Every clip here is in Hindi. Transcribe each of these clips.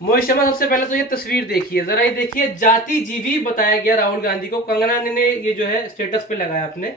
मोहित शर्मा, सबसे पहले तो ये तस्वीर देखिए, जरा ये देखिए, जाति जीवी बताया गया राहुल गांधी को। कंगना ने ये जो है स्टेटस पे लगाया अपने।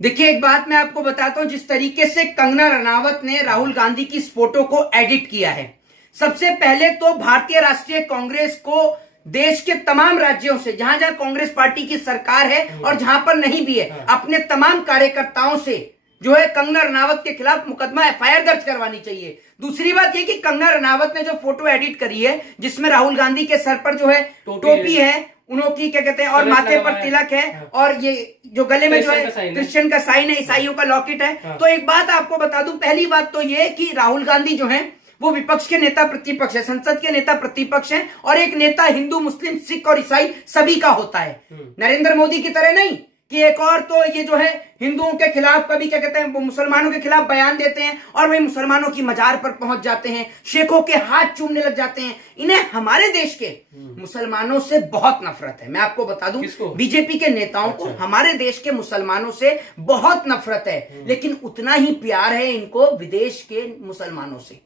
देखिए एक बात मैं आपको बताता हूं, जिस तरीके से कंगना रनावत ने राहुल गांधी की इस फोटो को एडिट किया है। सबसे पहले तो भारतीय राष्ट्रीय कांग्रेस को देश के तमाम राज्यों से, जहां जहां कांग्रेस पार्टी की सरकार है और जहां पर नहीं भी है, अपने तमाम कार्यकर्ताओं से जो है कंगना रनावत के खिलाफ मुकदमा एफआईआर दर्ज करवानी चाहिए। दूसरी बात यह कि कंगना रनावत ने जो फोटो एडिट करी है, जिसमें राहुल गांधी के सर पर जो है टोपी है, उनकी क्या कहते हैं, और माथे पर तिलक है, और ये जो गले में जो है क्रिश्चियन का साइन है, ईसाइयों का लॉकेट है। तो एक बात आपको बता दूं, पहली बात तो ये कि राहुल गांधी जो है वो विपक्ष के नेता प्रतिपक्ष है, संसद के नेता प्रतिपक्ष है, और एक नेता हिंदू, मुस्लिम, सिख और ईसाई सभी का होता है। नरेंद्र मोदी की तरह नहीं कि एक और तो ये जो है हिंदुओं के खिलाफ कभी क्या कहते हैं, वो मुसलमानों के खिलाफ बयान देते हैं और वही मुसलमानों की मजार पर पहुंच जाते हैं, शेखों के हाथ चूमने लग जाते हैं। इन्हें हमारे देश के मुसलमानों से बहुत नफरत है। मैं आपको बता दूं, बीजेपी के नेताओं को हमारे देश के मुसलमानों से बहुत नफरत है, लेकिन उतना ही प्यार है इनको विदेश के मुसलमानों से,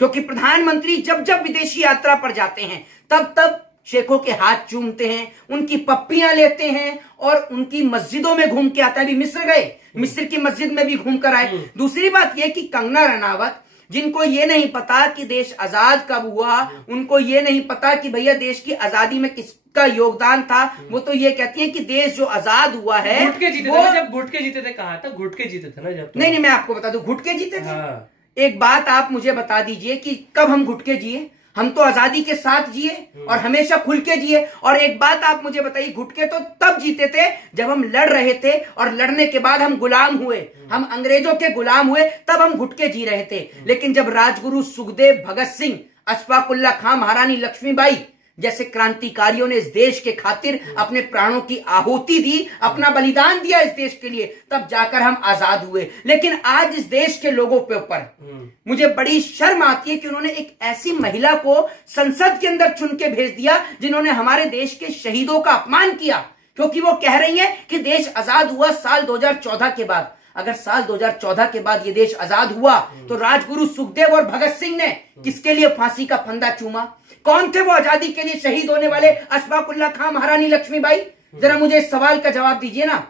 क्योंकि प्रधानमंत्री जब जब विदेशी यात्रा पर जाते हैं तब तब शेखों के हाथ चूमते हैं, उनकी पप्पियां लेते हैं और उनकी मस्जिदों में घूम के आता है। अभी मिस्र गए, मिस्र की मस्जिद में भी घूम कर आए। दूसरी बात यह कि कंगना रनावत, जिनको ये नहीं पता कि देश आजाद कब हुआ, उनको ये नहीं पता कि भैया देश की आजादी में किसका योगदान था, वो तो ये कहती है कि देश जो आजाद हुआ है, घुट के जीते थे ना, जब घुट के जीते थे, कहा था घुट के जीते थे ना जब। नहीं, मैं आपको बता दूं, घुट के जीते थे। एक बात आप मुझे बता दीजिए कि कब हम घुट के जिए? हम तो आजादी के साथ जिए और हमेशा खुल के जिए। और एक बात आप मुझे बताइए, घुटके तो तब जीते थे जब हम लड़ रहे थे, और लड़ने के बाद हम गुलाम हुए, हम अंग्रेजों के गुलाम हुए, तब हम घुटके जी रहे थे। लेकिन जब राजगुरु सुखदेव, भगत सिंह, अशफाक उल्लाह खां, महारानी लक्ष्मीबाई जैसे क्रांतिकारियों ने इस देश के खातिर अपने प्राणों की आहुति दी, अपना बलिदान दिया इस देश के लिए, तब जाकर हम आजाद हुए। लेकिन आज इस देश के लोगों के ऊपर मुझे बड़ी शर्म आती है कि उन्होंने एक ऐसी महिला को संसद के अंदर चुन के भेज दिया जिन्होंने हमारे देश के शहीदों का अपमान किया, क्योंकि वो कह रही है कि देश आजाद हुआ साल 2014 के बाद। अगर साल 2014 के बाद ये देश आजाद हुआ तो राजगुरु सुखदेव और भगत सिंह ने किसके लिए फांसी का फंदा चूमा? कौन थे वो आजादी के लिए शहीद होने वाले? अशफाक उल्लाह खां, महारानी लक्ष्मीबाई। जरा मुझे इस सवाल का जवाब दीजिए ना।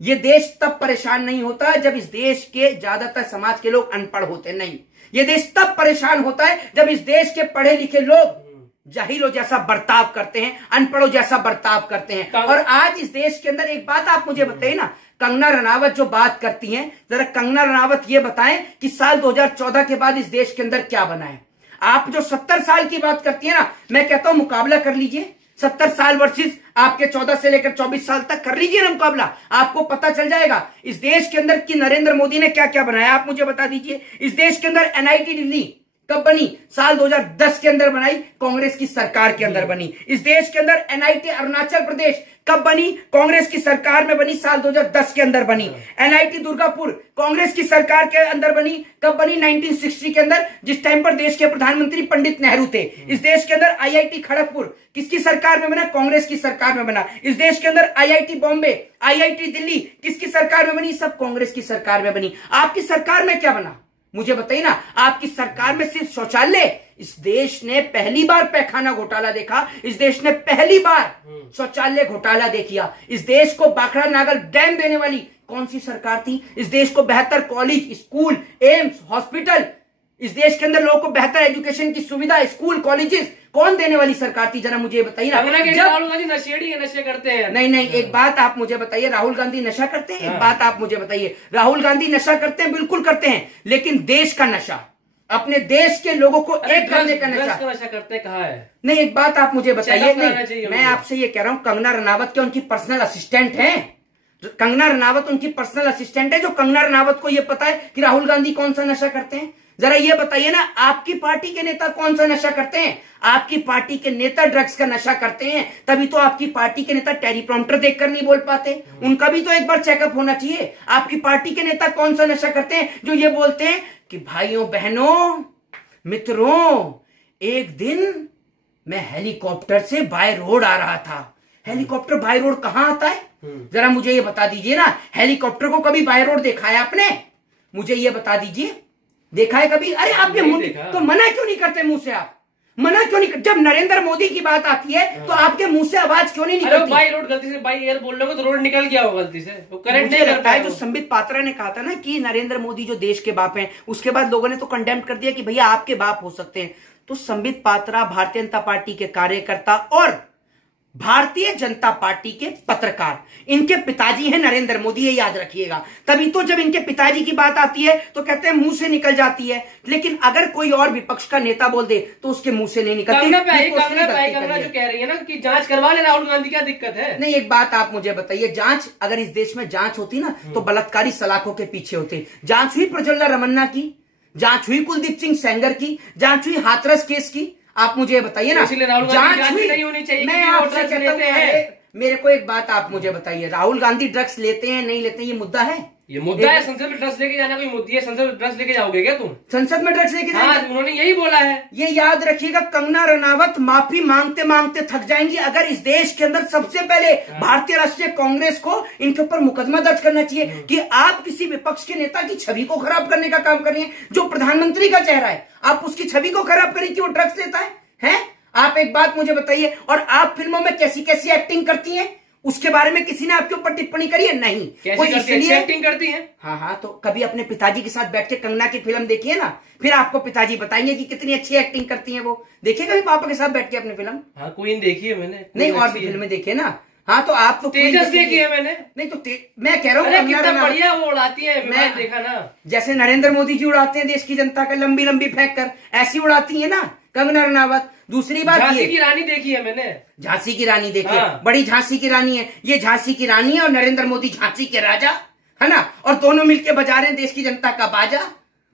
ये देश तब परेशान नहीं होता जब इस देश के ज्यादातर समाज के लोग अनपढ़ होते नहीं। ये देश तब परेशान होता है जब इस देश के पढ़े लिखे लोग जाहिलों जैसा बर्ताव करते हैं, अनपढ़ों जैसा बर्ताव करते हैं। और आज इस देश के अंदर एक बात आप मुझे बताइए ना, कंगना रनावत जो बात करती हैं, जरा कंगना रनावत ये बताएं कि साल 2014 के बाद इस देश के अंदर क्या बना है। आप जो 70 साल की बात करती है ना, मैं कहता हूं मुकाबला कर लीजिए 70 साल वर्सेस आपके 14 से लेकर 24 साल तक, कर लीजिए ना मुकाबला, आपको पता चल जाएगा इस देश के अंदर कि नरेंद्र मोदी ने क्या क्या बनाया। आप मुझे बता दीजिए, इस देश के अंदर एनआईटी दिल्ली कब बनी? साल 2010 के अंदर बनाई, कांग्रेस की सरकार के अंदर बनी। इस देश के अंदर एनआईटी अरुणाचल प्रदेश कब बनी? कांग्रेस की सरकार में बनी, साल 2010 के अंदर बनी। एनआईटी दुर्गापुर कांग्रेस की सरकार के अंदर बनी, कब बनी? 1960 के अंदर, जिस टाइम पर देश के प्रधानमंत्री पंडित नेहरू थे। इस देश के अंदर आईआईटी खड़गपुर किसकी सरकार में बना? कांग्रेस की सरकार में बना। इस देश के अंदर आईआईटी बॉम्बे, आईआईटी दिल्ली किसकी सरकार में बनी? सब कांग्रेस की सरकार में बनी। आपकी सरकार में क्या बना मुझे बताइए ना। आपकी सरकार में सिर्फ शौचालय। इस देश ने पहली बार पैखाना घोटाला देखा, इस देश ने पहली बार शौचालय घोटाला देखिया। इस देश को बाखड़ा नागल डैम देने वाली कौन सी सरकार थी? इस देश को बेहतर कॉलेज, स्कूल, एम्स, हॉस्पिटल, इस देश के अंदर लोगों को बेहतर एजुकेशन की सुविधा, स्कूल, कॉलेजेस कौन देने वाली सरकार थी? जरा मुझे बताइए ना। राहुल गांधी नशेड़ी है, नशे करते हैं। नहीं, एक बात आप मुझे बताइए, राहुल गांधी नशा करते हैं? एक बात आप मुझे बताइए, राहुल गांधी नशा करते हैं? बिल्कुल करते हैं, लेकिन देश का नशा, अपने देश के लोगों को एक करने का नशा करते हैं, कहा है? नहीं, एक बात आप मुझे बताइए। नहीं, मैं आपसे ये कह रहा हूं, कंगना रनावत क्या उनकी पर्सनल असिस्टेंट है? कंगना रनावत उनकी पर्सनल असिस्टेंट है, जो कंगना रनावत को यह पता है कि राहुल गांधी कौन सा नशा करते हैं? जरा ये बताइए ना, आपकी पार्टी के नेता कौन सा नशा करते हैं? आपकी पार्टी के नेता ड्रग्स का नशा करते हैं, तभी तो आपकी पार्टी के नेता टेलीप्रॉम्प्टर देखकर नहीं बोल पाते। उनका भी तो एक बार चेकअप होना चाहिए। आपकी पार्टी के नेता कौन सा नशा करते हैं जो ये बोलते हैं कि भाइयों बहनों मित्रों, एक दिन मैं हेलीकॉप्टर से बाय रोड आ रहा था। हेलीकॉप्टर बाय रोड कहां आता है? जरा मुझे ये बता दीजिए ना। हेलीकॉप्टर को कभी बाय रोड देखा है आपने? मुझे ये बता दीजिए, देखा है कभी? अरे आप ये तो मना क्यों नहीं करते मुंह से? आप मना क्यों नहीं? जब नरेंद्र मोदी की बात आती है तो आपके मुंह से आवाज क्यों नहीं निकलती? बाई रोड गलती से बाई एयर बोल रहे हो तो रोड निकल गया हो गलती से, वो करेक्ट नहीं लगता है। जो संबित पात्रा ने कहा था ना कि नरेंद्र मोदी जो देश के बाप हैं, उसके बाद लोगों ने तो कंडेम कर दिया कि भैया आपके बाप हो सकते हैं। तो संबित पात्रा भारतीय जनता पार्टी के कार्यकर्ता और भारतीय जनता पार्टी के पत्रकार, इनके पिताजी हैं नरेंद्र मोदी, ये याद रखिएगा। तभी तो जब इनके पिताजी की बात आती है तो कहते हैं मुंह से निकल जाती है, लेकिन अगर कोई और विपक्ष का नेता बोल दे तो उसके मुंह से नहीं निकलती। कंगना जो कह रही है ना कि जांच करवा ले राहुल गांधी, क्या दिक्कत है? नहीं, एक बात आप मुझे बताइए, जांच अगर इस देश में जांच होती ना तो बलात्कारी सलाखों के पीछे होते। जांच हुई प्रज्वला रमन्ना की, जांच हुई कुलदीप सिंह सेंगर की, जांच हुई हाथरस केस की, आप मुझे बताइए ना। जांच हुई नहीं होनी चाहिए। मैं आपसे कहता हूं, मेरे को एक बात आप मुझे बताइए, राहुल गांधी ड्रग्स लेते हैं नहीं लेते, ये मुद्दा है? ये मुद्दा है। संसद में ड्रग्स लेके जाना कोई मुद्दा है? संसद में ड्रग्स लेके जाओगे क्या तुम? संसद में ड्रग्स लेके जाओगे? हाँ, उन्होंने यही बोला है। ये याद रखिएगा, कंगना रनावत माफी मांगते मांगते थक जाएंगी अगर इस देश के अंदर सबसे पहले भारतीय राष्ट्रीय कांग्रेस को इनके ऊपर मुकदमा दर्ज करना चाहिए कि आप किसी विपक्ष के नेता की छवि को खराब करने का काम कर रही है। जो प्रधानमंत्री का चेहरा है, आप उसकी छवि को खराब करें कि वो ड्रग्स लेता है? आप एक बात मुझे बताइए, और आप फिल्मों में कैसी कैसी एक्टिंग करती हैं, उसके बारे में किसी ने आपके ऊपर टिप्पणी करी है? नहीं। कोई इसलिए एक्टिंग करती है? हाँ, तो कभी अपने पिताजी के साथ बैठ के कंगना की फिल्म देखिए ना, फिर आपको पिताजी बताएंगे कि कितनी अच्छी एक्टिंग करती है वो। देखिए कभी पापा के साथ बैठ के अपनी फिल्म? हाँ, क्वीन देखी है मैंने। नहीं, और भी फिल्में देखिए ना। हाँ, तो आप तो तेजस देखी है मैंने। नहीं तो मैं कह रहा हूँ कितना बढ़िया वो उड़ाती है, मैं देखा ना। जैसे नरेंद्र मोदी जी उड़ाते हैं देश की जनता का लंबी लंबी फेंक कर, ऐसी उड़ाती है ना कंगना रनावत। दूसरी बात, झांसी की रानी देखी है मैंने। झांसी की रानी देखी है? हाँ। बड़ी झांसी की रानी है ये। झांसी की रानी है और नरेंद्र मोदी झांसी के राजा, है ना? और दोनों मिलकर बजा रहे हैं देश की जनता का बाजा,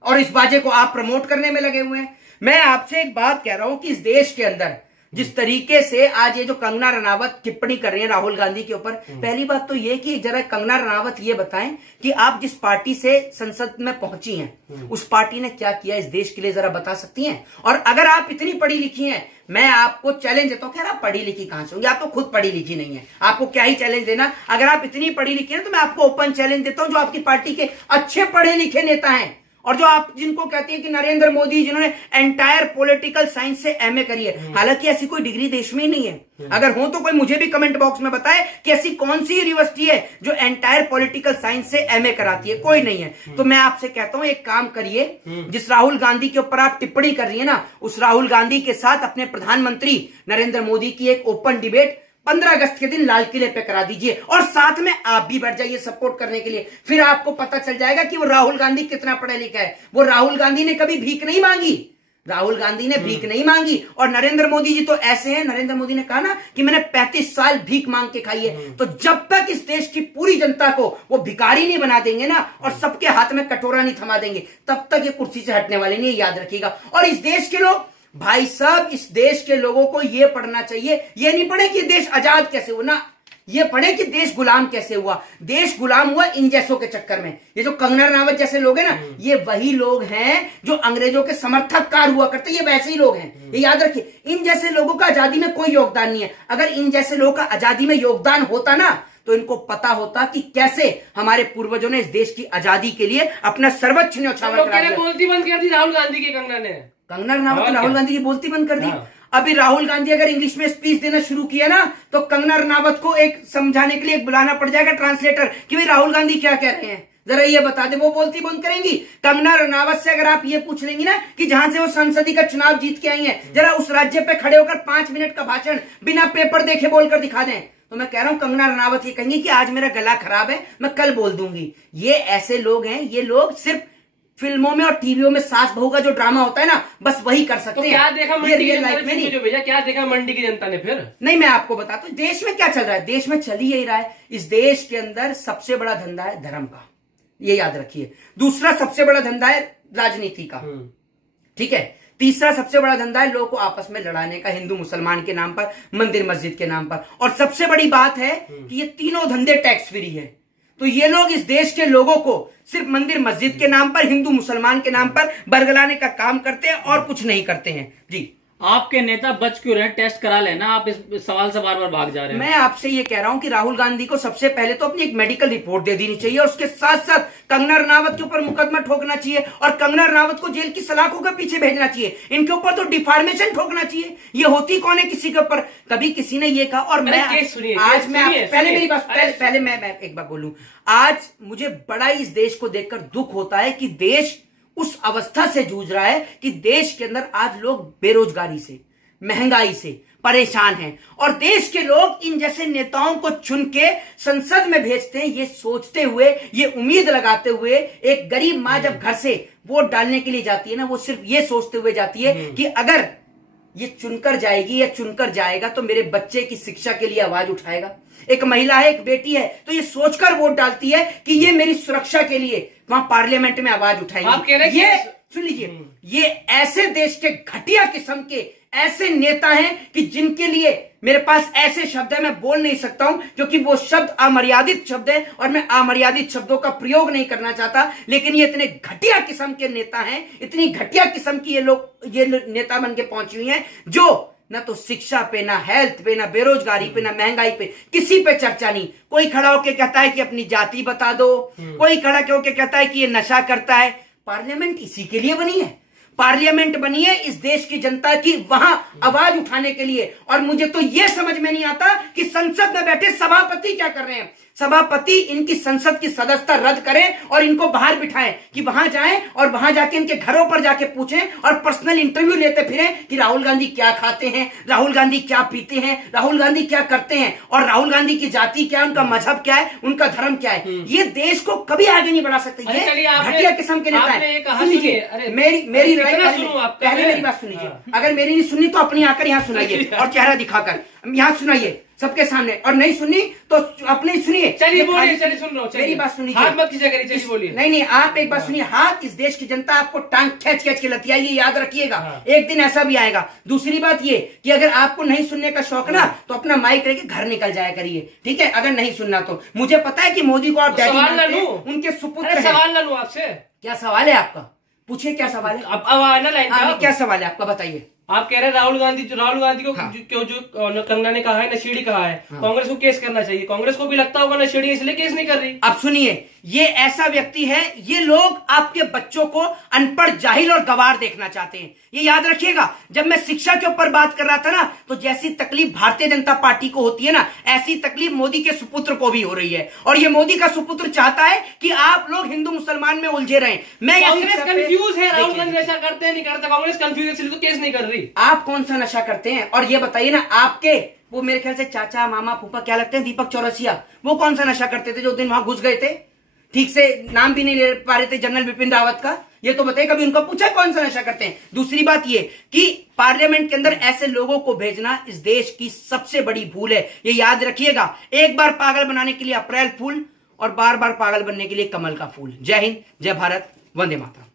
और इस बाजे को आप प्रमोट करने में लगे हुए हैं। मैं आपसे एक बात कह रहा हूं कि इस देश के अंदर जिस तरीके से आज ये जो कंगना रनावत टिप्पणी कर रही है राहुल गांधी के ऊपर, पहली बात तो ये कि जरा कंगना रनावत ये बताएं कि आप जिस पार्टी से संसद में पहुंची हैं उस पार्टी ने क्या किया इस देश के लिए, जरा बता सकती हैं? और अगर आप इतनी पढ़ी लिखी हैं, मैं आपको चैलेंज देता हूं। खैर आप पढ़ी लिखी कहां से होंगी, आप तो खुद पढ़ी लिखी नहीं है, आपको क्या ही चैलेंज देना। अगर आप इतनी पढ़ी लिखी हैं तो मैं आपको ओपन चैलेंज देता हूं, जो आपकी पार्टी के अच्छे पढ़े लिखे नेता हैं और जो आप जिनको कहते हैं कि नरेंद्र मोदी जिन्होंने एंटायर पॉलिटिकल साइंस से एमए करी है, हालांकि ऐसी कोई डिग्री देश में ही नहीं है। अगर हो तो कोई मुझे भी कमेंट बॉक्स में बताए कि ऐसी कौन सी यूनिवर्सिटी है जो एंटायर पॉलिटिकल साइंस से एमए कराती है। कोई नहीं है। तो मैं आपसे कहता हूं एक काम करिए, जिस राहुल गांधी के ऊपर आप टिप्पणी कर रही है ना, उस राहुल गांधी के साथ अपने प्रधानमंत्री नरेंद्र मोदी की एक ओपन डिबेट 15 अगस्त के दिन लाल किले पे करा दीजिए, और साथ में आप भी बैठ जाइए सपोर्ट करने के लिए। फिर आपको पता चल जाएगा कि वो राहुल गांधी कितना पढ़ा लिखा है। वो राहुल गांधी ने कभी भीख नहीं मांगी, राहुल गांधी ने भीख नहीं मांगी। और नरेंद्र मोदी जी तो ऐसे हैं, नरेंद्र मोदी ने कहा ना कि मैंने 35 साल भीख मांग के खाई है। तो जब तक इस देश की पूरी जनता को वो भिखारी नहीं बना देंगे ना, और सबके हाथ में कटोरा नहीं थमा देंगे, तब तक ये कुर्सी से हटने वाले नहीं, याद रखिएगा। और इस देश के लोग, भाई साहब, इस देश के लोगों को ये पढ़ना चाहिए, ये नहीं पढ़े कि देश आजाद कैसे हुआ ना, ये पढ़े कि देश गुलाम कैसे हुआ। देश गुलाम हुआ इन जैसों के चक्कर में। ये जो कंगना रनावत जैसे लोग हैं ना, ये वही लोग हैं जो अंग्रेजों के समर्थककार हुआ करते, ये वैसे ही लोग हैं, ये याद रखिए। इन जैसे लोगों का आजादी में कोई योगदान नहीं है। अगर इन जैसे लोगों का आजादी में योगदान होता ना, तो इनको पता होता कि कैसे हमारे पूर्वजों ने इस देश की आजादी के लिए अपना सर्वोच्च न्यौछावर करा दिया। बोलती बंद कर दी राहुल गांधी की कंगना ने। कंगना रनावत राहुल गांधी की बोलती बंद कर दी। अभी राहुल गांधी अगर इंग्लिश में स्पीच देना शुरू किया ना, तो कंगना रनावत को एक समझाने के लिए एक बुलाना पड़ जाएगा ट्रांसलेटर कि भाई राहुल गांधी क्या कह रहे हैं, जरा ये बता दे। वो बोलती बंद करेंगी। कंगना रनावत से अगर आप ये पूछ लेंगी ना कि जहां से वो संसदीय का चुनाव जीत के आई हैं, जरा उस राज्य पे खड़े होकर 5 मिनट का भाषण बिना पेपर देखे बोलकर दिखा दें, तो मैं कह रहा हूं कंगना रनावत ये कहेंगी कि आज मेरा गला खराब है, मैं कल बोल दूंगी। ये ऐसे लोग हैं, ये लोग सिर्फ फिल्मों में और टीवीओं में सास बहू का जो ड्रामा होता है ना, बस वही कर सकते हैं। क्या देखा मंडी की जनता ने जो भेजा, क्या देखा मंडी की जनता ने फिर? नहीं, मैं आपको बताता हूं देश में क्या चल रहा है। देश में चल ही यही रहा है। इस देश के अंदर सबसे बड़ा धंधा है धर्म का, ये याद रखिए। दूसरा सबसे बड़ा धंधा है राजनीति का, ठीक है। तीसरा सबसे बड़ा धंधा है लोगों को आपस में लड़ाने का, हिंदू मुसलमान के नाम पर, मंदिर मस्जिद के नाम पर। और सबसे बड़ी बात है कि ये तीनों धंधे टैक्स फ्री है। तो ये लोग इस देश के लोगों को सिर्फ मंदिर मस्जिद के नाम पर, हिंदू मुसलमान के नाम पर बरगलाने का काम करते हैं और कुछ नहीं करते हैं। जी आपके नेता बच क्यों रहे? टेस्ट करा लेना, आप इस सवाल से बार बार भाग जा रहे हैं। मैं आपसे ये कह रहा हूं कि राहुल गांधी को सबसे पहले तो अपनी एक मेडिकल रिपोर्ट दे देनी चाहिए और उसके साथ साथ कंगना रनावत के ऊपर मुकदमा ठोकना चाहिए और कंगना रनावत को जेल की सलाखों के पीछे भेजना चाहिए। इनके ऊपर तो डिफार्मेशन ठोकना चाहिए। ये होती कौन है किसी के ऊपर? कभी किसी ने ये कहा। और मैं आज मैं पहले मेरी बात पहले मैं एक बात बोलूं। आज मुझे बड़ा इस देश को देखकर दुख होता है कि देश उस अवस्था से जूझ रहा है कि देश के अंदर आज लोग बेरोजगारी से, महंगाई से परेशान हैं और देश के लोग इन जैसे नेताओं को चुन के संसद में भेजते हैं, ये सोचते हुए, ये उम्मीद लगाते हुए। एक गरीब मां जब घर से वोट डालने के लिए जाती है ना, वो सिर्फ ये सोचते हुए जाती है कि अगर ये चुनकर जाएगी या चुनकर जाएगा तो मेरे बच्चे की शिक्षा के लिए आवाज उठाएगा। एक महिला है, एक बेटी है, तो ये सोचकर वोट डालती है कि ये मेरी सुरक्षा के लिए वहां पार्लियामेंट में आवाज उठाएगी। आप कह रहे हैं ये सुन लीजिए, ये ऐसे देश के घटिया किस्म के ऐसे नेता हैं कि जिनके लिए मेरे पास ऐसे शब्द है, मैं बोल नहीं सकता हूं क्योंकि वो शब्द अमर्यादित शब्द है और मैं अमर्यादित शब्दों का प्रयोग नहीं करना चाहता। लेकिन ये इतने घटिया किस्म के नेता हैं, इतनी घटिया किस्म की ये नेता बन के पहुंची हुई हैं जो ना तो शिक्षा पे, ना हेल्थ पे, ना बेरोजगारी पे, ना महंगाई पे, किसी पे चर्चा नहीं। कोई खड़ा होकर कहता है कि अपनी जाति बता दो, कोई खड़ा होकर कहता है कि ये नशा करता है। पार्लियामेंट इसी के लिए बनी है। पार्लियामेंट बनी है इस देश की जनता की वहां आवाज उठाने के लिए। और मुझे तो यह समझ में नहीं आता कि संसद में बैठे सभापति क्या कर रहे हैं। सभापति इनकी संसद की सदस्यता रद्द करें और इनको बाहर बिठाएं कि वहां जाएं और वहां जाके इनके घरों पर जाके पूछें और पर्सनल इंटरव्यू लेते फिरें कि राहुल गांधी क्या खाते हैं, राहुल गांधी क्या पीते हैं, राहुल गांधी क्या करते हैं और राहुल गांधी की जाति क्या है, उनका मजहब क्या है, उनका धर्म क्या है। ये देश को कभी आगे नहीं बढ़ा सकते। ये घटिया किस्म के नेता है। सुन लीजिए, मेरी पहले मेरी बात सुन लीजिए। अगर मेरी नहीं सुननी तो अपनी आकर यहाँ सुनाइए और चेहरा दिखाकर यहाँ सुनाइए सबके सामने, और नहीं सुननी तो अपने सुनिए। चलिए बोलिए, चलिए सुन रहा हूँ। मेरी बात सुनिए, हाथ मत खींचा करिए, चलिए बोलिए। नहीं, आप एक बात सुनिए। हाथ इस देश की जनता आपको टांग खींच के लतियाएगी, याद रखिएगा। एक दिन ऐसा भी आएगा। दूसरी बात ये कि अगर आपको नहीं सुनने का शौक ना तो अपना माइक लेके घर निकल जाया करिए, ठीक है? अगर नहीं सुनना तो मुझे पता है कि मोदी को आप डैडी मानते हैं, उनके सुपुत्र हैं। सवाल ना लूं आपसे? क्या सवाल है आपका? पूछिए क्या सवाल है। अब आना लाइन पे। क्या सवाल है आपका, बताइए। आप कह रहे हैं राहुल गांधी को क्यों जो कंगना ने कहा है नशेड़ी कहा है, कांग्रेस को केस करना चाहिए। कांग्रेस को भी लगता होगा नशेड़ी, इसलिए केस नहीं कर रही। अब सुनिए, ये ऐसा व्यक्ति है, ये लोग आपके बच्चों को अनपढ़, जाहिल और गवार देखना चाहते हैं। ये याद रखिएगा। जब मैं शिक्षा के ऊपर बात कर रहा था ना, तो जैसी तकलीफ भारतीय जनता पार्टी को होती है ना, ऐसी तकलीफ मोदी के सुपुत्र को भी हो रही है। और ये मोदी का सुपुत्र चाहता है कि आप लोग हिंदू मुसलमान में उलझे रहें। कांग्रेस कंफ्यूज है, राहुल गांधी नशा करते हैं नहीं करते, कांग्रेस कंफ्यूज है इसलिए तो केस नहीं कर रही। आप कौन सा नशा करते हैं? और ये बताइए ना, आपके वो मेरे ख्याल से चाचा, मामा, फूफा क्या लगते हैं, दीपक चौरसिया, वो कौन सा नशा करते थे जो दिन वहां घुस गए थे? ठीक से नाम भी नहीं ले पा रहे थे जनरल बिपिन रावत का। ये तो बताइए, कभी उनको पूछा कौन सा नशा करते हैं? दूसरी बात ये कि पार्लियामेंट के अंदर ऐसे लोगों को भेजना इस देश की सबसे बड़ी भूल है। ये याद रखिएगा। एक बार पागल बनाने के लिए अप्रैल फूल और बार बार पागल बनने के लिए कमल का फूल। जय हिंद, जय भारत, वंदे मातरम।